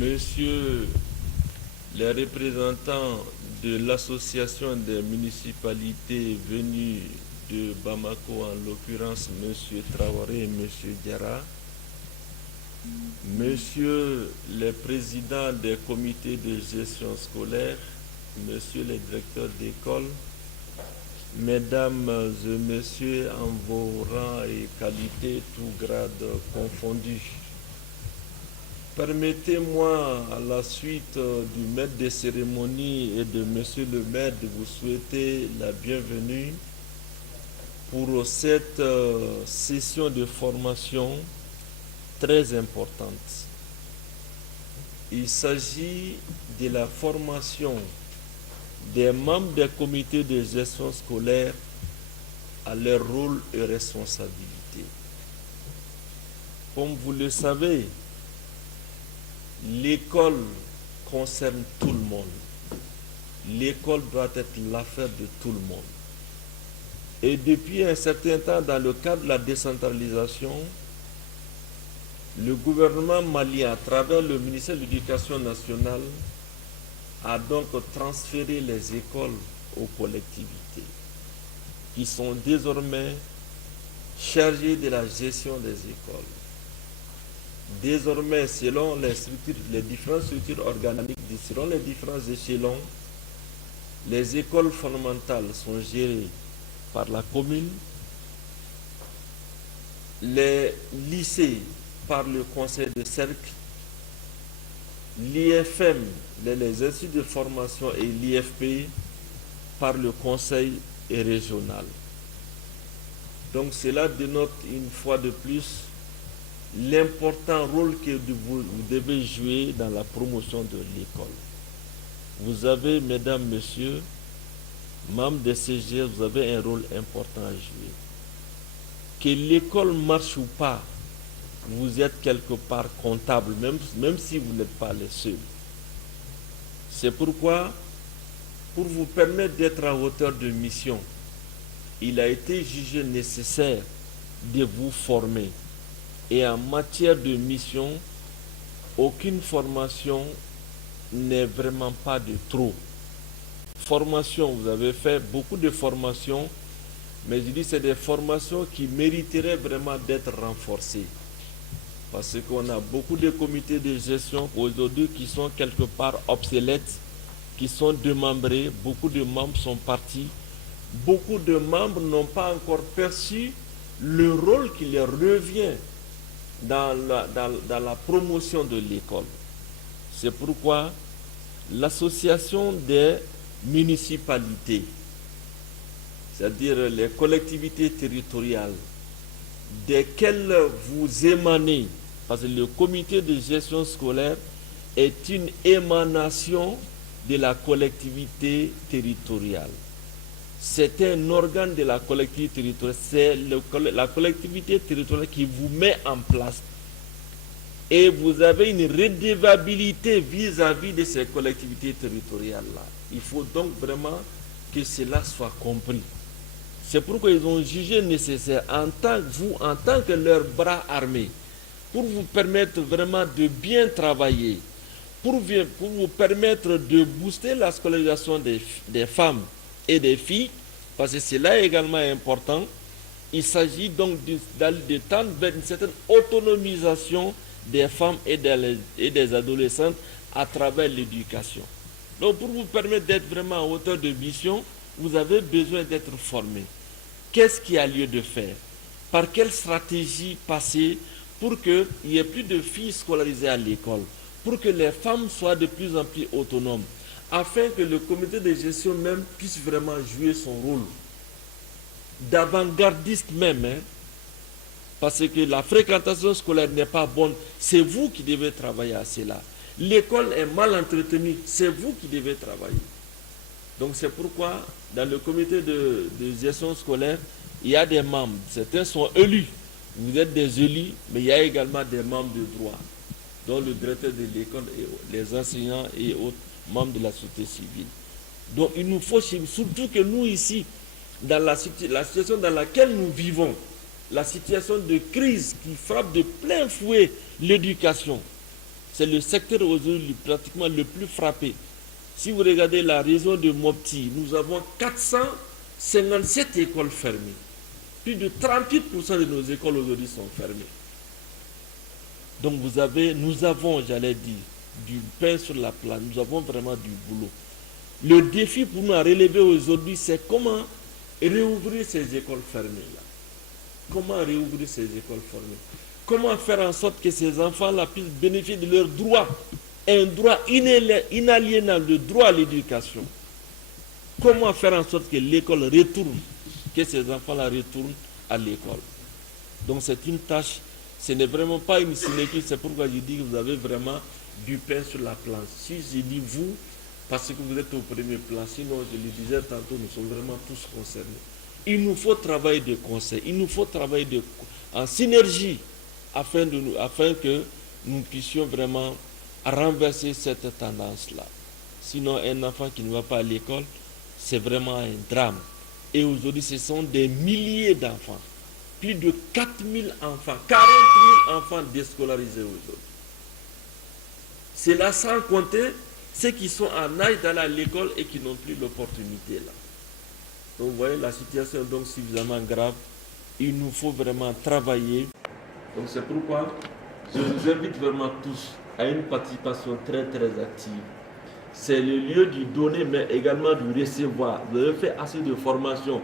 Monsieur les représentants de l'association des municipalités venues de Bamako, en l'occurrence Monsieur Traoré et Monsieur Diarra, Monsieur les présidents des comités de gestion scolaire, Monsieur les directeurs d'école, Mesdames et Messieurs en vos rangs et qualités, tous grades confondus. Permettez-moi, à la suite du maître des cérémonies et de Monsieur le maire, de vous souhaiter la bienvenue pour cette session de formation très importante. Il s'agit de la formation des membres des comités de gestion scolaire à leur rôle et responsabilités. Comme vous le savez, l'école concerne tout le monde. L'école doit être l'affaire de tout le monde. Et depuis un certain temps, dans le cadre de la décentralisation, le gouvernement malien, à travers le ministère de l'Éducation nationale, a donc transféré les écoles aux collectivités, qui sont désormais chargées de la gestion des écoles. Désormais, selon les différentes structures organiques, selon les différents échelons, les écoles fondamentales sont gérées par la commune, les lycées par le conseil de cercle, l'IFM, les instituts de formation et l'IFP par le conseil régional. Donc cela dénote une fois de plus l'important rôle que vous devez jouer dans la promotion de l'école. Vous avez, mesdames, messieurs, membres des CGS, vous avez un rôle important à jouer. Que l'école marche ou pas, vous êtes quelque part comptable, même si vous n'êtes pas les seuls. C'est pourquoi, pour vous permettre d'être à hauteur de mission, il a été jugé nécessaire de vous former. Et en matière de mission, aucune formation n'est vraiment pas de trop. Formation, vous avez fait beaucoup de formations, mais je dis que c'est des formations qui mériteraient vraiment d'être renforcées. Parce qu'on a beaucoup de comités de gestion aujourd'hui qui sont quelque part obsolètes, qui sont démembrés, beaucoup de membres sont partis, beaucoup de membres n'ont pas encore perçu le rôle qui leur revient dans la promotion de l'école. C'est pourquoi l'association des municipalités, c'est-à-dire les collectivités territoriales, desquelles vous émanez, parce que le comité de gestion scolaire est une émanation de la collectivité territoriale. C'est un organe de la collectivité territoriale, c'est la collectivité territoriale qui vous met en place. Et vous avez une redevabilité vis-à-vis de ces collectivités territoriales-là. Il faut donc vraiment que cela soit compris. C'est pourquoi ils ont jugé nécessaire, en tant que leur bras armé, pour vous permettre vraiment de bien travailler, pour vous permettre de booster la scolarisation des femmes et des filles, parce que c'est là également important. Il s'agit donc de tendre vers une certaine autonomisation des femmes et des adolescentes à travers l'éducation. Donc pour vous permettre d'être vraiment à hauteur de mission, vous avez besoin d'être formé. Qu'est-ce qu'il y a lieu de faire? Par quelle stratégie passer pour qu'il n'y ait plus de filles scolarisées à l'école, pour que les femmes soient de plus en plus autonomes, afin que le comité de gestion même puisse vraiment jouer son rôle d'avant-gardiste même, parce que la fréquentation scolaire n'est pas bonne, c'est vous qui devez travailler à cela. L'école est mal entretenue, c'est vous qui devez travailler. Donc c'est pourquoi dans le comité de gestion scolaire, il y a des membres, certains sont élus, vous êtes des élus, mais il y a également des membres de droit, dont le directeur de l'école, et les enseignants et autres membres de la société civile. Donc il nous faut, surtout que nous ici, dans la situation dans laquelle nous vivons, la situation de crise qui frappe de plein fouet l'éducation, c'est le secteur aujourd'hui pratiquement le plus frappé. Si vous regardez la région de Mopti, nous avons 457 écoles fermées. Plus de 38% de nos écoles aujourd'hui sont fermées. Donc nous avons, j'allais dire, du pain sur la plate, nous avons vraiment du boulot. Le défi pour nous à relever aujourd'hui, c'est comment réouvrir ces écoles fermées-là. Comment réouvrir ces écoles fermées? Comment faire en sorte que ces enfants-là puissent bénéficier de leurs droits, un droit inaliénable, le droit à l'éducation. Comment faire en sorte que l'école retourne, que ces enfants-là retournent à l'école. Donc c'est une tâche, ce n'est vraiment pas une sinécure, c'est pourquoi je dis que vous avez vraiment du pain sur la planche. Si je dis vous, parce que vous êtes au premier plan, sinon je le disais tantôt, nous sommes vraiment tous concernés. Il nous faut travailler de concert, il nous faut travailler en synergie afin que nous puissions vraiment renverser cette tendance-là. Sinon, un enfant qui ne va pas à l'école, c'est vraiment un drame. Et aujourd'hui, ce sont des milliers d'enfants. Plus de 4000 enfants, 40 000 enfants déscolarisés aujourd'hui. C'est là sans compter ceux qui sont en âge d'aller à l'école et qui n'ont plus l'opportunité là. Donc vous voyez, la situation est donc suffisamment grave. Il nous faut vraiment travailler. Donc c'est pourquoi je vous invite vraiment tous à une participation très très active. C'est le lieu du donner, mais également du recevoir. Vous avez fait assez de formation.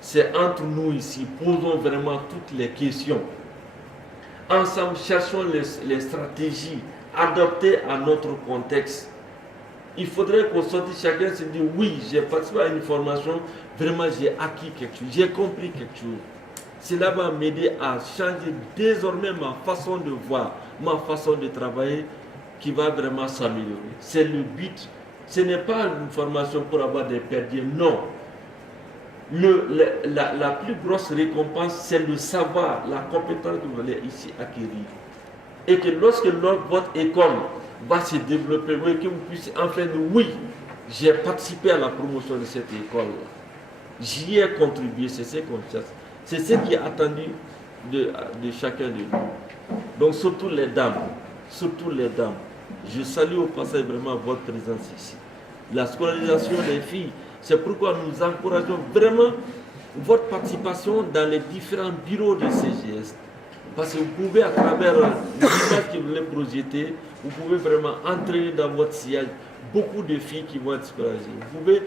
C'est entre nous ici. Posons vraiment toutes les questions. Ensemble, cherchons les stratégies adaptées à notre contexte. Il faudrait qu'on sorte, chacun se dise, oui, j'ai participé à une formation, vraiment j'ai acquis quelque chose, j'ai compris quelque chose. Cela va m'aider à changer désormais ma façon de voir, ma façon de travailler, qui va vraiment s'améliorer. C'est le but. Ce n'est pas une formation pour avoir des perdus, non. La plus grosse récompense, c'est le savoir, la compétence que vous allez ici acquérir. Et que lorsque votre école va se développer, que vous puissiez enfin dire, oui, j'ai participé à la promotion de cette école. J'y ai contribué, c'est ce qu'on cherche. C'est ce qui est attendu de chacun de nous. Donc surtout les dames, je salue au passage vraiment votre présence ici. La scolarisation des filles, c'est pourquoi nous encourageons vraiment votre participation dans les différents bureaux de CGS. Parce que vous pouvez, à travers l'image que vous voulez projeter, vous pouvez vraiment entraîner dans votre sillage beaucoup de filles qui vont être scolarisées.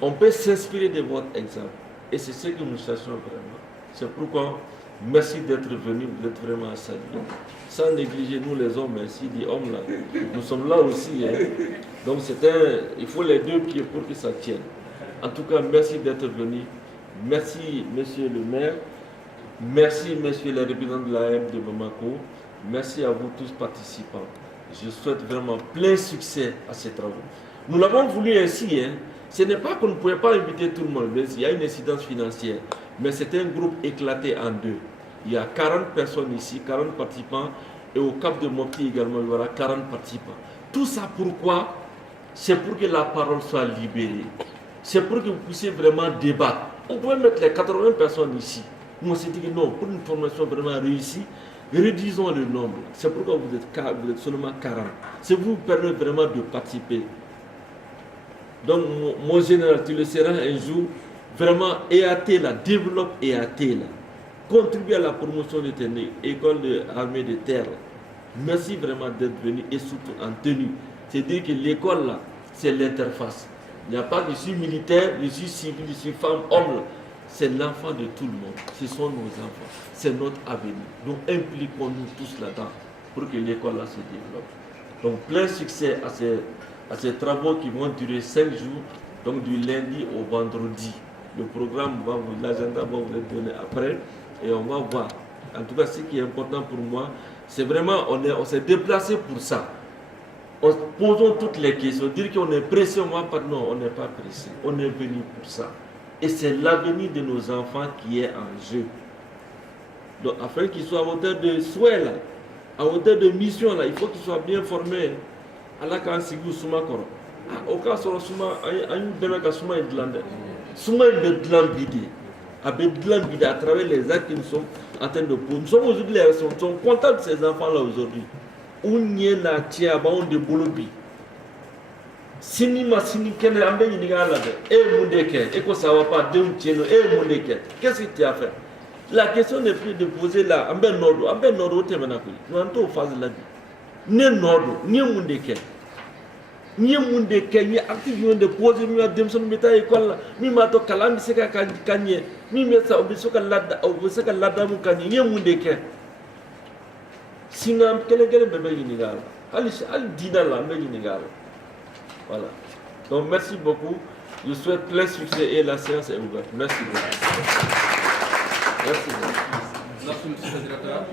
On peut s'inspirer de votre exemple. Et c'est ce que nous cherchons vraiment. C'est pourquoi, merci d'être venus, vous êtes vraiment à saluer. Sans négliger nous les hommes, merci des hommes là. Nous sommes là aussi. Hein. Donc il faut les deux pieds pour que ça tienne. En tout cas, merci d'être venus. Merci, monsieur le maire. Merci, messieurs les représentants de l'AM de Bamako. Merci à vous tous participants. Je souhaite vraiment plein succès à ces travaux. Nous l'avons voulu ainsi. Hein. Ce n'est pas qu'on ne pouvait pas inviter tout le monde. Il y a une incidence financière. Mais c'est un groupe éclaté en deux. Il y a 40 personnes ici, 40 participants. Et au Cap de Mopti également, il y aura 40 participants. Tout ça pourquoi? C'est pour que la parole soit libérée. C'est pour que vous puissiez vraiment débattre. On pouvait mettre les 80 personnes ici. Nous on s'est dit que non, pour une formation vraiment réussie, réduisons le nombre. C'est pourquoi vous êtes seulement 40. Ça vous permet vraiment de participer. Donc, mon général, tu le seras un jour, vraiment EAT là, développe EAT là. Contribue à la promotion de tes écoles d'armée de terre. Merci vraiment d'être venu et surtout en tenue. C'est-à-dire que l'école là, c'est l'interface. Il n'y a pas je suis militaire, je suis civil, je suis femme, homme là. C'est l'enfant de tout le monde. Ce sont nos enfants. C'est notre avenir. Donc impliquons-nous tous là-dedans pour que l'école là se développe. Donc plein succès à ces travaux qui vont durer 5 jours, donc du lundi au vendredi. Le programme, l'agenda va vous être donné après et on va voir. En tout cas, ce qui est important pour moi, c'est vraiment, on s'est déplacé pour ça. Posons toutes les questions. Dire qu'on est pressé, non, on n'est pas pressé. On est venu pour ça. Et c'est l'avenir de nos enfants qui est en jeu. Donc, afin qu'ils soient à hauteur de souhait, là, à hauteur de mission, là, il faut qu'ils soient bien formés. Allah kan sigu suma koro. Au cas où suma, aïe benaka suma est de suma est de l'ambide. Avec de l'ambide à travers les actes que nous sommes en train de poser. Nous sommes aujourd'hui, nous sommes contents de ces enfants-là aujourd'hui. unye na tia ba on de bolobi sini ma sini kene ambe ni ngala de mundeke e ko ça va pas de tieno mundeke qu'est-ce que tu as fait? La question n'est plus de poser là ambe nodo te manako no anto phase la bi ne nodo ni mundeke ni active de poser mi demson meta école mi ma to kala mi seka kanye mi me sa obi soka ladda mu kanye ni mundeke singa kele bebe ni ngala al dina la me ni ngala. Voilà. Donc merci beaucoup. Je souhaite plein succès et la séance est ouverte. Merci beaucoup. Merci beaucoup. Merci, monsieur le directeur.